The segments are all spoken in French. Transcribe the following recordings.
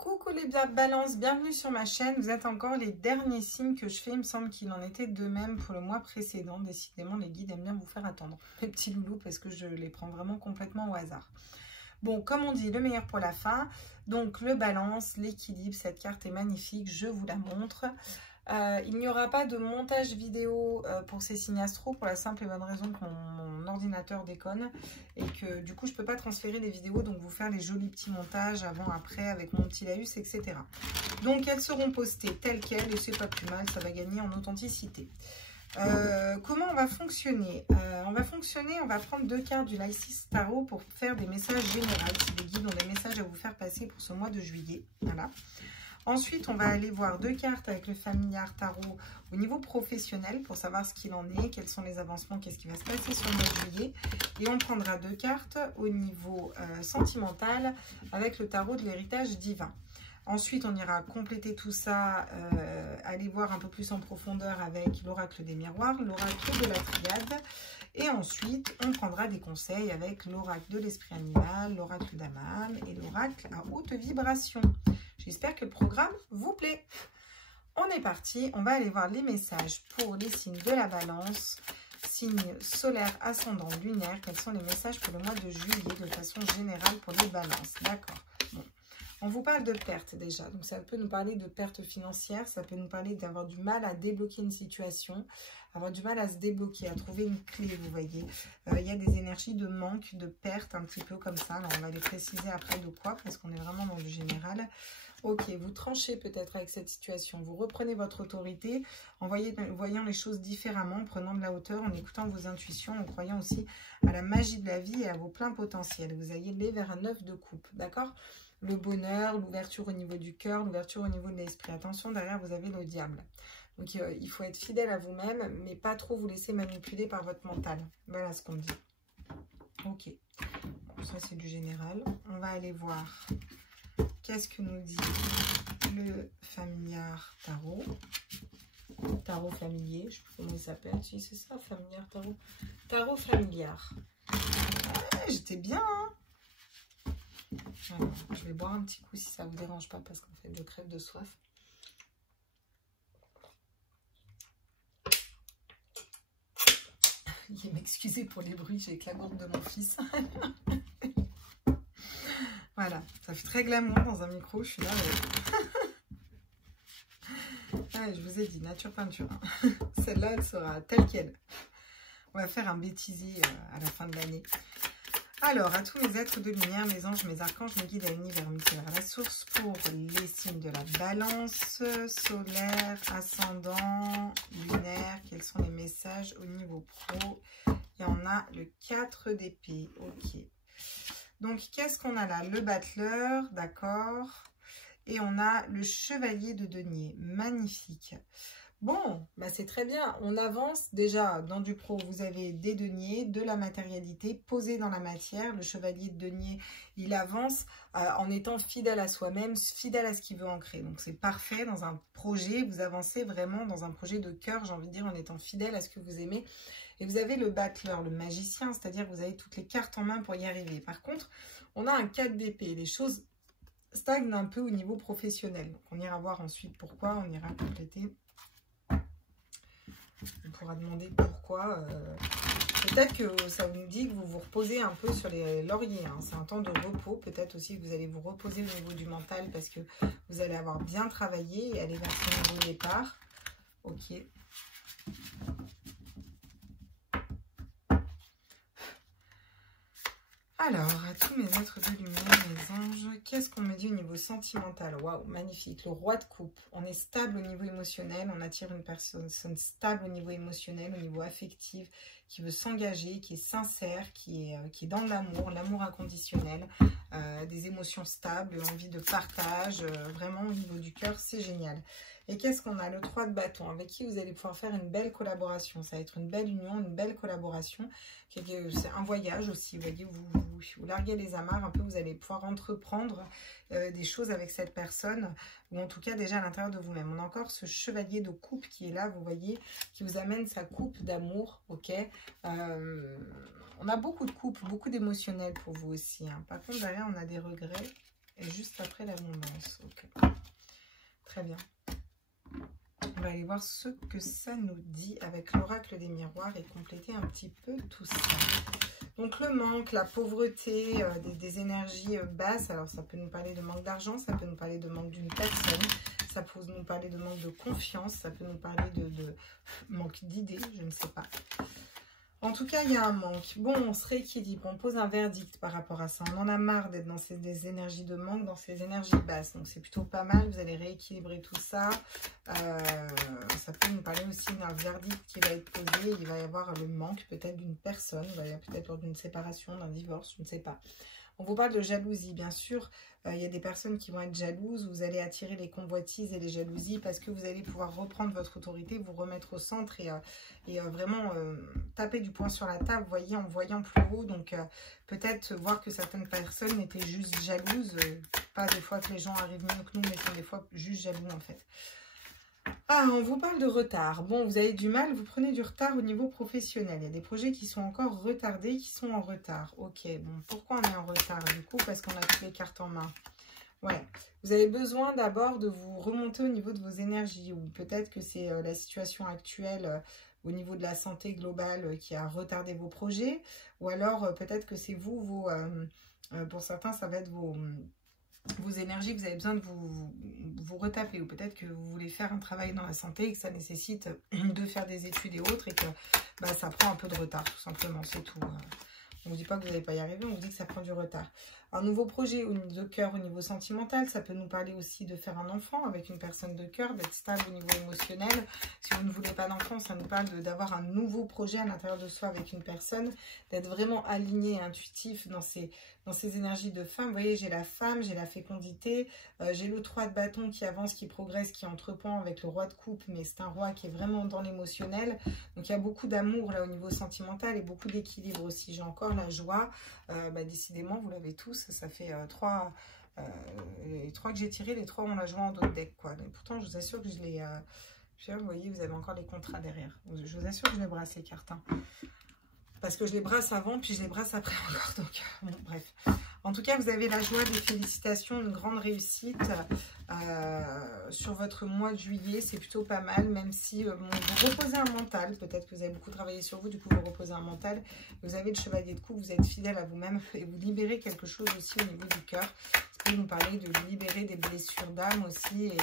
Coucou les balances, bienvenue sur ma chaîne. Vous êtes encore les derniers signes que je fais. Il me semble qu'il en était de même pour le mois précédent. Décidément, les guides aiment bien vous faire attendre les petits loulous parce que je les prends vraiment complètement au hasard. Bon, comme on dit, le meilleur pour la fin. Donc, le balance, l'équilibre, cette carte est magnifique. Je vous la montre. Il n'y aura pas de montage vidéo pour ces signes astro pour la simple et bonne raison que mon ordinateur déconne et que du coup je ne peux pas transférer les vidéos, donc vous faire les jolis petits montages avant, après avec mon petit laïus, etc. Donc elles seront postées telles quelles et c'est pas plus mal, ça va gagner en authenticité. Comment on va fonctionner? On va prendre deux cartes du Lysis Tarot pour faire des messages généraux. Si les guides ont des messages à vous faire passer pour ce mois de juillet. Voilà. Ensuite, on va aller voir deux cartes avec le Familiar Tarot au niveau professionnel pour savoir ce qu'il en est, quels sont les avancements, qu'est-ce qui va se passer sur le mois de juillet. Et on prendra deux cartes au niveau sentimental avec le tarot de l'héritage divin. Ensuite, on ira compléter tout ça, aller voir un peu plus en profondeur avec l'oracle des miroirs, l'oracle de la triade. Et ensuite, on prendra des conseils avec l'oracle de l'esprit animal, l'oracle d'Aman et l'oracle à haute vibration. J'espère que le programme vous plaît. On est parti, on va aller voir les messages pour les signes de la balance, signes solaires, ascendant, lunaire. Quels sont les messages pour le mois de juillet de façon générale pour les balances? D'accord. Bon. On vous parle de pertes déjà, donc ça peut nous parler de pertes financières, ça peut nous parler d'avoir du mal à débloquer une situation, avoir du mal à se débloquer, à trouver une clé, vous voyez. Il y a des énergies de manque, de perte, un petit peu comme ça. Alors on va les préciser après de quoi, parce qu'on est vraiment dans le général. Ok, vous tranchez peut-être avec cette situation, vous reprenez votre autorité en voyant les choses différemment, en prenant de la hauteur, en écoutant vos intuitions, en croyant aussi à la magie de la vie et à vos pleins potentiels. Vous allez aller vers un 9 de coupe, d'accord? Le bonheur, l'ouverture au niveau du cœur, l'ouverture au niveau de l'esprit. Attention, derrière, vous avez le diable. Donc, il faut être fidèle à vous-même, mais pas trop vous laisser manipuler par votre mental. Voilà ce qu'on dit. Ok. Bon, ça, c'est du général. On va aller voir qu'est-ce que nous dit le Familiar Tarot. Tarot familier, je ne sais pas comment il s'appelle. Si, c'est ça, Familiar Tarot. Tarot familiar. Ouais, j'étais bien, hein. Alors, je vais boire un petit coup si ça ne vous dérange pas parce qu'en fait je crève de soif. Il m'excuser pour les bruits, j'ai avec la gourde de mon fils. Voilà, ça fait très glamour dans un micro, je suis là. Ouais, je vous ai dit, nature peinture. Celle-là, elle sera telle qu'elle. On va faire un bêtisier à la fin de l'année. Alors, à tous mes êtres de lumière, mes anges, mes archanges, mes guides à l'univers, à la source pour les signes de la balance, solaire, ascendant, lunaire. Quels sont les messages au niveau pro? Et on a le 4 d'épée. Ok. Donc, qu'est-ce qu'on a là? Le battleur, d'accord. Et on a le chevalier de denier. Magnifique. Bon, bah c'est très bien. On avance déjà dans du pro. Vous avez des deniers, de la matérialité posée dans la matière. Le chevalier de denier, il avance en étant fidèle à soi-même, fidèle à ce qu'il veut ancrer. Donc c'est parfait dans un projet. Vous avancez vraiment dans un projet de cœur, j'ai envie de dire, en étant fidèle à ce que vous aimez. Et vous avez le battleur, le magicien, c'est-à-dire que vous avez toutes les cartes en main pour y arriver. Par contre, on a un 4 d'épée. Les choses stagnent un peu au niveau professionnel. Donc on ira voir ensuite pourquoi, on ira compléter. On pourra demander pourquoi. Peut-être que ça vous dit que vous vous reposez un peu sur les lauriers. Hein. C'est un temps de repos. Peut-être aussi que vous allez vous reposer au niveau du mental parce que vous allez avoir bien travaillé et aller vers ce nouveau départ. Ok. Alors, à tous mes êtres de lumière, mes anges, qu'est-ce qu'on me dit au niveau sentimental? Waouh, magnifique. Le roi de coupe. On est stable au niveau émotionnel. On attire une personne stable au niveau émotionnel, au niveau affectif, qui veut s'engager, qui est sincère, qui est dans l'amour, l'amour inconditionnel, des émotions stables, envie de partage, vraiment au niveau du cœur, c'est génial. Et qu'est-ce qu'on a? Le 3 de bâton, avec qui vous allez pouvoir faire une belle collaboration. Ça va être une belle union, une belle collaboration. C'est un voyage aussi, vous voyez, vous larguez les amarres un peu, vous allez pouvoir entreprendre des choses avec cette personne, ou en tout cas déjà à l'intérieur de vous-même. On a encore ce chevalier de coupe qui est là, vous voyez, qui vous amène sa coupe d'amour, ok. On a beaucoup de coupes, beaucoup d'émotionnel pour vous aussi. Hein. Par contre, derrière, on a des regrets et juste après l'abondance. Ok. Très bien. On va aller voir ce que ça nous dit avec l'oracle des miroirs et compléter un petit peu tout ça. Donc le manque, la pauvreté, des énergies basses. Alors ça peut nous parler de manque d'argent, ça peut nous parler de manque d'une personne, ça peut nous parler de manque de confiance, ça peut nous parler de manque d'idées, je ne sais pas. En tout cas, il y a un manque. Bon, on se rééquilibre, on pose un verdict par rapport à ça. On en a marre d'être dans des énergies de manque, dans ces énergies basses. Donc, c'est plutôt pas mal. Vous allez rééquilibrer tout ça. Ça peut nous parler aussi d'un verdict qui va être posé. Il va y avoir le manque peut-être d'une personne. Il va y avoir peut-être d'une séparation, d'un divorce, je ne sais pas. On vous parle de jalousie, bien sûr. Il y a des personnes qui vont être jalouses. Vous allez attirer les convoitises et les jalousies parce que vous allez pouvoir reprendre votre autorité, vous remettre au centre et vraiment taper du poing sur la table, vous voyez, en voyant plus haut. Donc, peut-être voir que certaines personnes étaient juste jalouses. Pas des fois que les gens arrivent mieux que nous, mais sont des fois juste jaloux, en fait. Ah, on vous parle de retard. Bon, vous avez du mal, vous prenez du retard au niveau professionnel. Il y a des projets qui sont encore retardés, qui sont en retard. Ok, bon, pourquoi on est en retard du coup? Parce qu'on a toutes les cartes en main. Ouais, vous avez besoin d'abord de vous remonter au niveau de vos énergies. Ou peut-être que c'est la situation actuelle au niveau de la santé globale qui a retardé vos projets. Ou alors peut-être que c'est vous, pour certains, ça va être vos énergies, vous avez besoin de vous retaper, ou peut-être que vous voulez faire un travail dans la santé et que ça nécessite de faire des études et autres et que bah, ça prend un peu de retard, tout simplement, c'est tout. On ne vous dit pas que vous n'allez pas y arriver, on vous dit que ça prend du retard. Un nouveau projet au niveau de cœur, au niveau sentimental, ça peut nous parler aussi de faire un enfant avec une personne de cœur, d'être stable au niveau émotionnel. Si vous ne voulez pas d'enfant, ça nous parle d'avoir un nouveau projet à l'intérieur de soi avec une personne, d'être vraiment aligné et intuitif dans ces énergies de femme. Vous voyez, j'ai la femme, j'ai la fécondité, j'ai le 3 de bâton qui avance, qui progresse, qui entreprend avec le roi de coupe, mais c'est un roi qui est vraiment dans l'émotionnel. Donc il y a beaucoup d'amour là au niveau sentimental et beaucoup d'équilibre aussi. J'ai encore la joie. Décidément, vous l'avez tous, ça fait les 3 que j'ai tirés, les 3 ont la joie en dos de deck, quoi. Mais pourtant, je vous assure que je les... vous voyez, vous avez encore les contrats derrière. Je vous assure que je les brasse, les cartes. Hein. Parce que je les brasse avant, puis je les brasse après encore. Donc, bon, bref. En tout cas, vous avez la joie, des félicitations, une grande réussite sur votre mois de juillet. C'est plutôt pas mal, même si vous reposez un mental. Peut-être que vous avez beaucoup travaillé sur vous, du coup, vous reposez un mental. Vous avez le chevalier de coupe, vous êtes fidèle à vous-même et vous libérez quelque chose aussi au niveau du cœur. Ça peut nous parler de libérer des blessures d'âme aussi et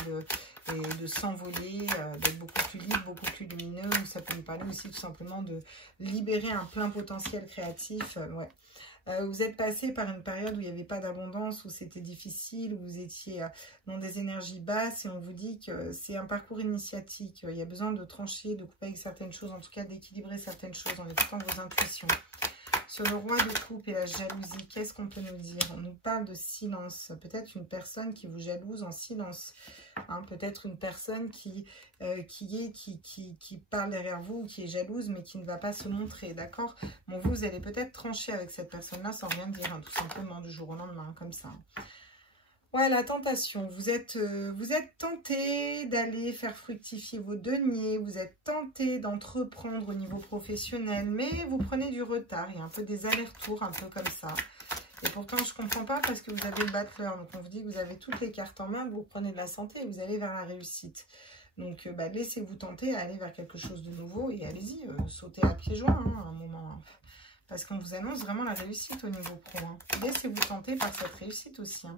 de s'envoler, d'être beaucoup plus libre, beaucoup plus lumineux. Ou ça peut nous parler aussi tout simplement de libérer un plein potentiel créatif. Ouais. Vous êtes passé par une période où il n'y avait pas d'abondance, où c'était difficile, où vous étiez dans des énergies basses et on vous dit que c'est un parcours initiatique. Il y a besoin de trancher, de couper avec certaines choses, en tout cas d'équilibrer certaines choses en écoutant vos intuitions. Sur le roi de coupe et la jalousie, qu'est-ce qu'on peut nous dire? On nous parle de silence. Peut-être une personne qui vous jalouse en silence. Hein, peut-être une personne qui parle derrière vous, qui est jalouse, mais qui ne va pas se montrer, d'accord? Bon, vous allez peut-être trancher avec cette personne-là sans rien dire, hein, tout simplement, du jour au lendemain, comme ça. Ouais, la tentation. Vous êtes tenté d'aller faire fructifier vos deniers. Vous êtes tenté d'entreprendre au niveau professionnel. Mais vous prenez du retard. Il y a un peu des allers-retours, un peu comme ça. Et pourtant, je ne comprends pas parce que vous avez le battleur. Donc, on vous dit que vous avez toutes les cartes en main. Vous prenez de la santé et vous allez vers la réussite. Donc, laissez-vous tenter à aller vers quelque chose de nouveau. Et allez-y, sautez à pieds joints hein, à un moment. Hein. Parce qu'on vous annonce vraiment la réussite au niveau pro. Hein. Laissez-vous tenter par cette réussite aussi. Hein.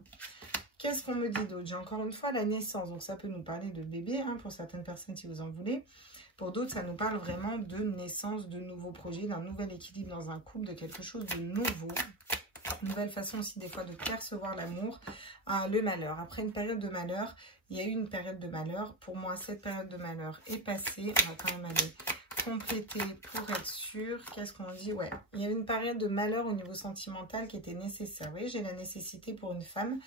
Qu'est-ce qu'on me dit d'autre? J'ai encore une fois la naissance. Donc, ça peut nous parler de bébé, hein, pour certaines personnes, si vous en voulez. Pour d'autres, ça nous parle vraiment de naissance, de nouveaux projets, d'un nouvel équilibre dans un couple, de quelque chose de nouveau. Nouvelle façon aussi, des fois, de percevoir l'amour. Le malheur. Après une période de malheur, il y a eu une période de malheur. Pour moi, cette période de malheur est passée. On va quand même aller compléter pour être sûr. Qu'est-ce qu'on dit? Ouais, il y a eu une période de malheur au niveau sentimental qui était nécessaire. Vous voyez, j'ai la nécessité pour une femme.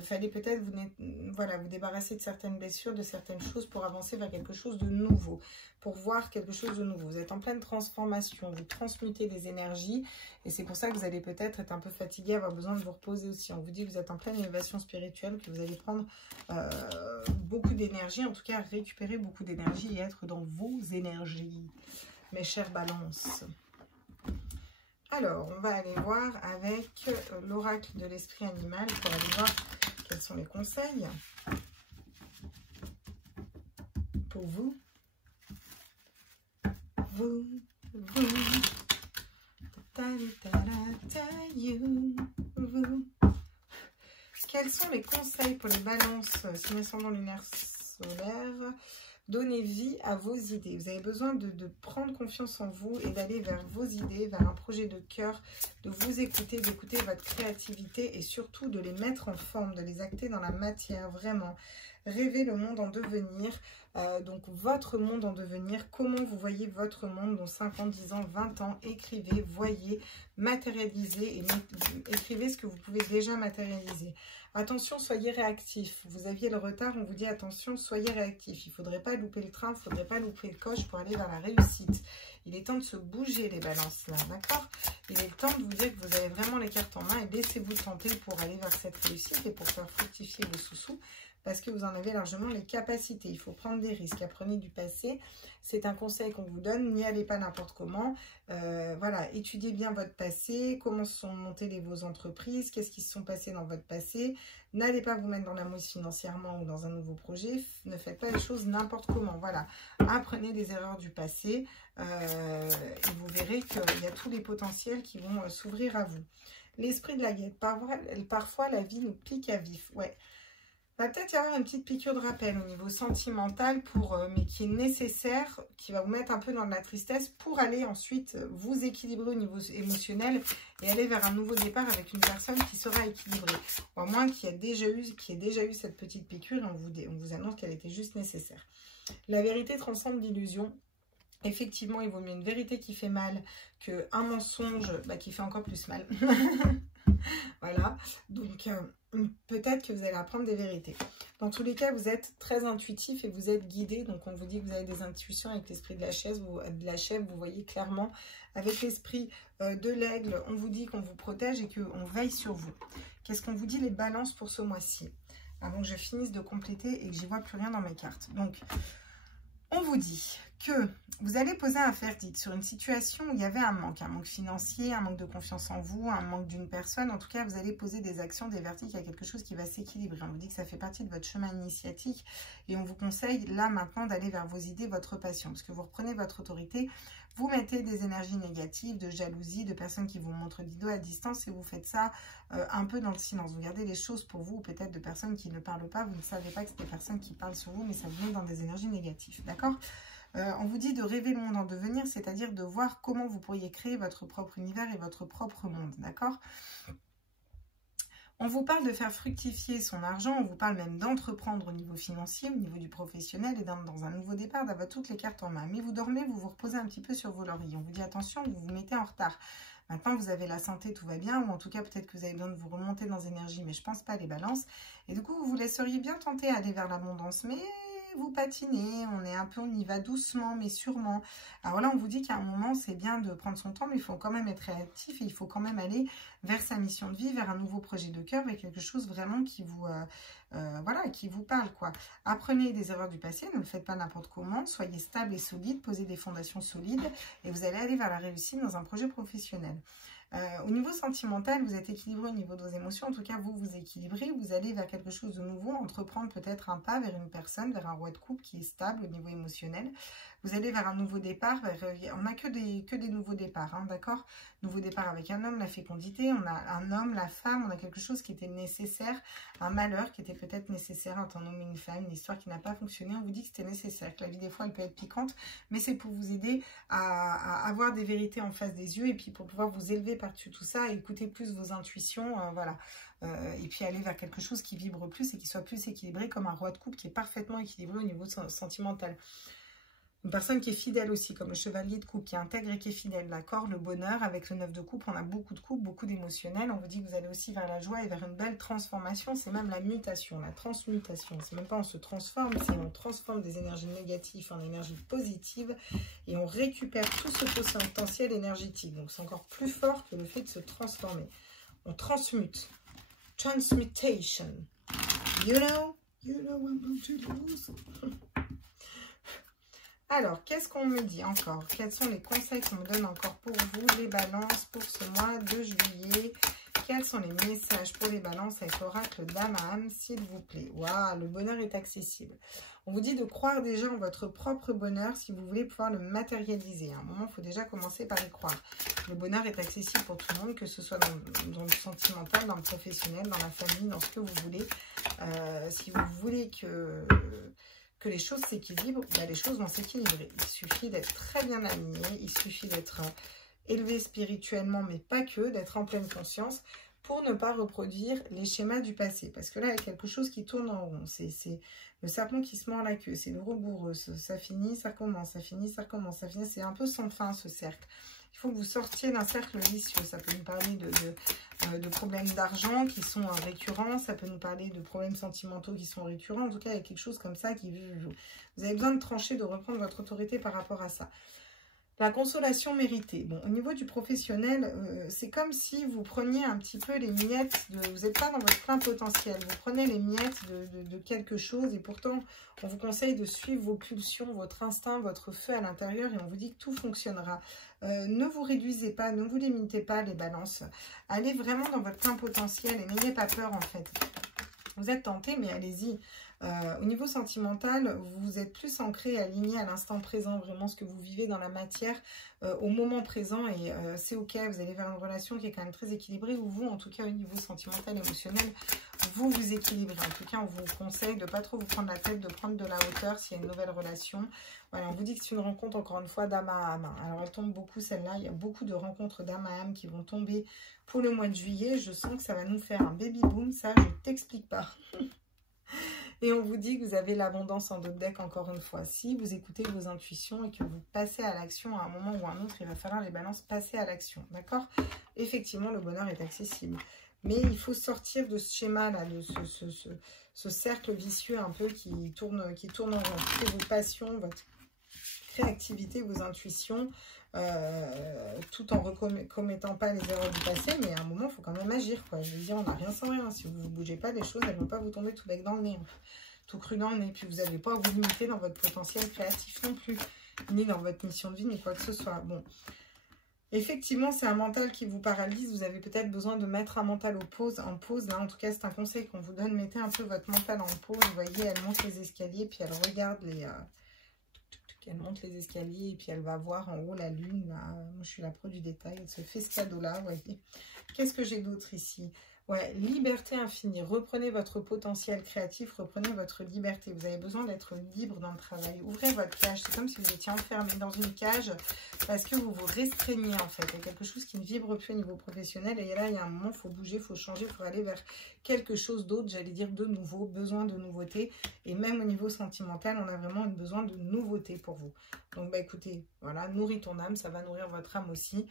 Fallait peut-être vous débarrasser de certaines blessures, de certaines choses pour avancer vers quelque chose de nouveau, pour voir quelque chose de nouveau. Vous êtes en pleine transformation, vous transmutez des énergies et c'est pour ça que vous allez peut-être être un peu fatigué, avoir besoin de vous reposer aussi. On vous dit que vous êtes en pleine élévation spirituelle, que vous allez prendre beaucoup d'énergie, en tout cas récupérer beaucoup d'énergie et être dans vos énergies, mes chères balances. Alors, on va aller voir avec l'oracle de l'esprit animal pour aller voir quels sont les conseils pour vous? Vous. Quels sont les conseils pour les balances, signe ascendant lunaire solaire? Donnez vie à vos idées. Vous avez besoin de prendre confiance en vous et d'aller vers vos idées, vers un projet de cœur, de vous écouter, d'écouter votre créativité et surtout de les mettre en forme, de les acter dans la matière, vraiment. Rêvez le monde en devenir, donc votre monde en devenir, comment vous voyez votre monde dans 5 ans, 10 ans, 20 ans, écrivez, voyez, matérialisez et écrivez ce que vous pouvez déjà matérialiser. Attention, soyez réactifs. Vous aviez le retard, on vous dit attention, soyez réactifs. Il ne faudrait pas louper le train, il ne faudrait pas louper le coche pour aller vers la réussite. Il est temps de se bouger les balances là, d'accord? Il est temps de vous dire que vous avez vraiment les cartes en main et laissez-vous tenter pour aller vers cette réussite et pour faire fructifier vos sous-sous. Parce que vous en avez largement les capacités. Il faut prendre des risques. Apprenez du passé. C'est un conseil qu'on vous donne. N'y allez pas n'importe comment. Voilà, étudiez bien votre passé. Comment sont montées vos entreprises. Qu'est-ce qui se sont passés dans votre passé. N'allez pas vous mettre dans la mouise financièrement ou dans un nouveau projet. Ne faites pas les choses n'importe comment. Voilà, apprenez des erreurs du passé. Et vous verrez qu'il y a tous les potentiels qui vont s'ouvrir à vous. L'esprit de la guette. Parfois, la vie nous pique à vif. Ouais. Il va peut-être y avoir une petite piqûre de rappel au niveau sentimental, mais qui est nécessaire, qui va vous mettre un peu dans de la tristesse pour aller ensuite vous équilibrer au niveau émotionnel et aller vers un nouveau départ avec une personne qui sera équilibrée. Ou à moins qu'il y ait déjà eu cette petite piqûre et on vous annonce qu'elle était juste nécessaire. La vérité transcende l'illusion. Effectivement, il vaut mieux une vérité qui fait mal qu'un mensonge qui fait encore plus mal. Voilà, donc peut-être que vous allez apprendre des vérités. Dans tous les cas, vous êtes très intuitif et vous êtes guidé. Donc on vous dit que vous avez des intuitions avec l'esprit de la chèvre, vous voyez clairement. Avec l'esprit de l'aigle, on vous dit qu'on vous protège et qu'on veille sur vous. Qu'est-ce qu'on vous dit les balances pour ce mois-ci? Avant que je finisse de compléter et que j'y vois plus rien dans mes cartes. Donc, on vous dit que vous allez poser un verdict sur une situation où il y avait un manque financier, un manque de confiance en vous, un manque d'une personne. En tout cas, vous allez poser des actions, des verdicts, il y a quelque chose qui va s'équilibrer. On vous dit que ça fait partie de votre chemin initiatique et on vous conseille là maintenant d'aller vers vos idées, votre passion. Parce que vous reprenez votre autorité, vous mettez des énergies négatives, de jalousie, de personnes qui vous montrent du doigt à distance et vous faites ça un peu dans le silence. Vous gardez les choses pour vous ou peut-être de personnes qui ne parlent pas. Vous ne savez pas que c'est des personnes qui parlent sur vous, mais ça vous met dans des énergies négatives. D'accord ? On vous dit de rêver le monde en devenir, c'est-à-dire de voir comment vous pourriez créer votre propre univers et votre propre monde, d'accord? On vous parle de faire fructifier son argent, on vous parle même d'entreprendre au niveau financier, au niveau du professionnel et dans un nouveau départ, d'avoir toutes les cartes en main. Mais vous dormez, vous vous reposez un petit peu sur vos lauriers. On vous dit attention, vous vous mettez en retard. Maintenant, vous avez la santé, tout va bien, ou en tout cas, peut-être que vous avez besoin de vous remonter dans l'énergie, mais je ne pense pas les balances. Et du coup, vous vous laisseriez bien tenter à aller vers l'abondance, mais vous patinez, on y va doucement mais sûrement. Alors là, on vous dit qu'à un moment, c'est bien de prendre son temps, mais il faut quand même être réactif et il faut quand même aller vers sa mission de vie, vers un nouveau projet de cœur, avec quelque chose vraiment qui vous, qui vous parle, quoi. Apprenez des erreurs du passé, ne le faites pas n'importe comment, soyez stable et solide, posez des fondations solides et vous allez aller vers la réussite dans un projet professionnel. Au niveau sentimental, vous êtes équilibré au niveau de vos émotions. En tout cas, vous vous équilibrez. Vous allez vers quelque chose de nouveau, entreprendre peut-être un pas vers une personne, vers un roi de coupe qui est stable au niveau émotionnel. Vous allez vers un nouveau départ. On n'a que des nouveaux départs, hein, d'accord? Nouveau départ avec un homme, la fécondité. On a un homme, la femme. On a quelque chose qui était nécessaire, un malheur qui était peut-être nécessaire, un homme et une femme, une histoire qui n'a pas fonctionné. On vous dit que c'était nécessaire, que la vie des fois elle peut être piquante, mais c'est pour vous aider à avoir des vérités en face des yeux et puis pour pouvoir vous élever par-dessus tout ça et écouter plus vos intuitions, voilà. Et puis aller vers quelque chose qui vibre plus et qui soit plus équilibré, comme un roi de coupe qui est parfaitement équilibré au niveau sentimental. Une personne qui est fidèle aussi, comme le chevalier de coupe, qui est intègre et qui est fidèle, d'accord? Le bonheur, avec le 9 de coupe, on a beaucoup de coupe, beaucoup d'émotionnel. On vous dit que vous allez aussi vers la joie et vers une belle transformation. C'est même la mutation, la transmutation. C'est même pas on se transforme, c'est on transforme des énergies négatives en énergies positives et on récupère tout ce potentiel énergétique. Donc c'est encore plus fort que le fait de se transformer. On transmute. Transmutation. You know I'm going to lose. Alors, qu'est-ce qu'on me dit encore? Quels sont les conseils qu'on me donne encore pour vous, les balances, pour ce mois de juillet? quels sont les messages pour les balances avec l'oracle Dame à âme, s'il vous plaît? Waouh, le bonheur est accessible. On vous dit de croire déjà en votre propre bonheur si vous voulez pouvoir le matérialiser. À un moment, il faut déjà commencer par y croire. Le bonheur est accessible pour tout le monde, que ce soit dans le sentimental, dans le professionnel, dans la famille, dans ce que vous voulez. Si vous voulez que les choses s'équilibrent, bah, les choses vont s'équilibrer. Il suffit d'être très bien aligné, il suffit d'être élevé spirituellement, mais pas que, d'être en pleine conscience pour ne pas reproduire les schémas du passé. Parce que là, il y a quelque chose qui tourne en rond. C'est le serpent qui se mord la queue, c'est le bourreux. Ça finit, ça recommence, ça finit, ça recommence, ça finit. C'est un peu sans fin, ce cercle. Il faut que vous sortiez d'un cercle vicieux. Ça peut nous parler de problèmes d'argent qui sont récurrents. Ça peut nous parler de problèmes sentimentaux qui sont récurrents. En tout cas, il y a quelque chose comme ça qui... Vous avez besoin de trancher, de reprendre votre autorité par rapport à ça. La consolation méritée. Bon, au niveau du professionnel, c'est comme si vous preniez un petit peu les miettes, vous n'êtes pas dans votre plein potentiel, vous prenez les miettes de quelque chose et pourtant, on vous conseille de suivre vos pulsions, votre instinct, votre feu à l'intérieur et on vous dit que tout fonctionnera. Ne vous réduisez pas, ne vous limitez pas les balances. Allez vraiment dans votre plein potentiel et n'ayez pas peur en fait. Vous êtes tenté, mais allez-y. Au niveau sentimental, vous êtes plus ancré, aligné à l'instant présent, vraiment ce que vous vivez dans la matière au moment présent et c'est ok, vous allez vers une relation qui est quand même très équilibrée où vous, en tout cas au niveau sentimental, émotionnel, vous vous équilibrez. En tout cas, on vous conseille de ne pas trop vous prendre la tête, de prendre de la hauteur s'il y a une nouvelle relation. Voilà, on vous dit que c'est une rencontre, encore une fois, d'âme à âme. Alors, elle tombe beaucoup, celle-là. Il y a beaucoup de rencontres d'âme à âme qui vont tomber pour le mois de juillet. Je sens que ça va nous faire un baby boom. Ça, je ne t'explique pas. Et on vous dit que vous avez l'abondance en dos de deck, encore une fois. Si vous écoutez vos intuitions et que vous passez à l'action à un moment ou à un autre, il va falloir les balances passer à l'action. D'accord? Effectivement, le bonheur est accessible. Mais il faut sortir de ce schéma-là, de ce cercle vicieux un peu qui tourne en rond. Toutes vos passions, votre créativité, vos intuitions, tout en ne commettant pas les erreurs du passé, mais à un moment, il faut quand même agir, quoi. Je veux dire, on n'a rien sans rien. Si vous ne bougez pas, les choses, elles ne vont pas vous tomber tout bec dans le nez, tout cru dans le nez. Puis vous n'avez pas à vous limiter dans votre potentiel créatif non plus, ni dans votre mission de vie, ni quoi que ce soit. Bon, effectivement, c'est un mental qui vous paralyse. Vous avez peut-être besoin de mettre un mental en pause. Là, en tout cas, c'est un conseil qu'on vous donne. Mettez un peu votre mental en pause. Vous voyez, elle monte les escaliers, puis elle regarde les... Elle monte les escaliers et puis elle va voir en haut la lune. Là. Moi, je suis la pro du détail. Elle se fait ce cadeau-là, vous voyez. Qu'est-ce que j'ai d'autre ici? Ouais, liberté infinie. Reprenez votre potentiel créatif, reprenez votre liberté. Vous avez besoin d'être libre dans le travail. Ouvrez votre cage. C'est comme si vous étiez enfermé dans une cage parce que vous vous restreignez en fait. Il y a quelque chose qui ne vibre plus au niveau professionnel. Et là, il y a un moment, il faut bouger, il faut changer, il faut aller vers quelque chose d'autre, j'allais dire de nouveau, besoin de nouveauté. Et même au niveau sentimental, on a vraiment besoin de nouveauté pour vous. Donc, bah écoutez, voilà, nourris ton âme, ça va nourrir votre âme aussi.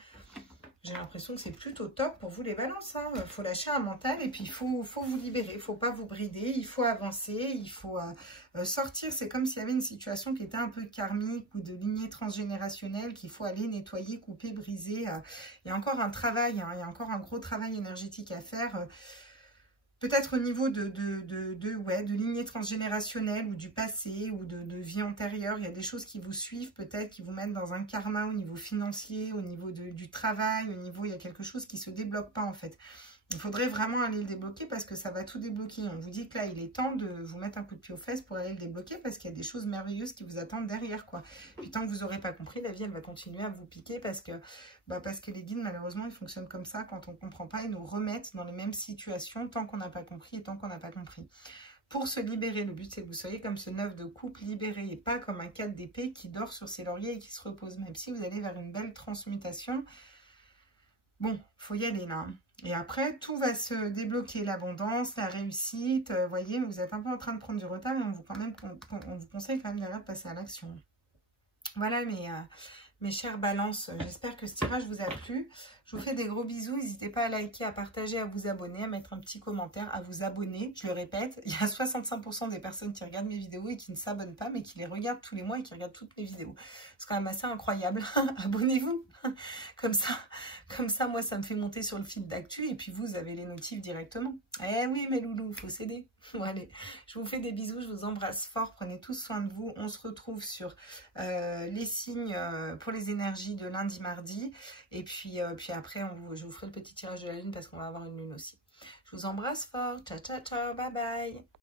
J'ai l'impression que c'est plutôt top pour vous les balances. Il faut lâcher un mental et puis il faut vous libérer. Il ne faut pas vous brider, il faut avancer, il faut sortir. C'est comme s'il y avait une situation qui était un peu karmique ou de lignée transgénérationnelle qu'il faut aller nettoyer, couper, briser. Il y a encore un travail, il y a encore un gros travail énergétique à faire. Peut-être au niveau de lignée transgénérationnelle ou du passé ou de vie antérieure, il y a des choses qui vous suivent peut-être, qui vous mettent dans un karma au niveau financier, au niveau du travail, au niveau, il y a quelque chose qui ne se débloque pas en fait. Il faudrait vraiment aller le débloquer parce que ça va tout débloquer. On vous dit que là, il est temps de vous mettre un coup de pied aux fesses pour aller le débloquer parce qu'il y a des choses merveilleuses qui vous attendent derrière, quoi. Puis tant que vous n'aurez pas compris, la vie, elle va continuer à vous piquer parce que les guides, malheureusement, ils fonctionnent comme ça. Quand on ne comprend pas, ils nous remettent dans les mêmes situations tant qu'on n'a pas compris et tant qu'on n'a pas compris. Pour se libérer, le but, c'est que vous soyez comme ce 9 de coupe libéré et pas comme un 4 d'épée qui dort sur ses lauriers et qui se repose. Même si vous allez vers une belle transmutation, bon, il faut y aller là. Et après, tout va se débloquer, l'abondance, la réussite. Vous voyez, vous êtes un peu en train de prendre du retard et on vous conseille quand même derrière de passer à l'action. Voilà mes chères balances, j'espère que ce tirage vous a plu. Je vous fais des gros bisous. N'hésitez pas à liker, à partager, à vous abonner, à mettre un petit commentaire, à vous abonner. Je le répète, il y a 65% des personnes qui regardent mes vidéos et qui ne s'abonnent pas, mais qui les regardent tous les mois et qui regardent toutes mes vidéos. C'est quand même assez incroyable. Abonnez-vous. Comme ça, moi, ça me fait monter sur le fil d'actu et puis vous avez les notifs directement. Eh oui, mes loulous, il faut s'aider. Bon, allez, je vous fais des bisous, je vous embrasse fort. Prenez tous soin de vous. On se retrouve sur les signes pour les énergies de lundi, mardi. Et puis après, je vous ferai le petit tirage de la lune parce qu'on va avoir une lune aussi. Je vous embrasse fort. Ciao, ciao, ciao. Bye, bye.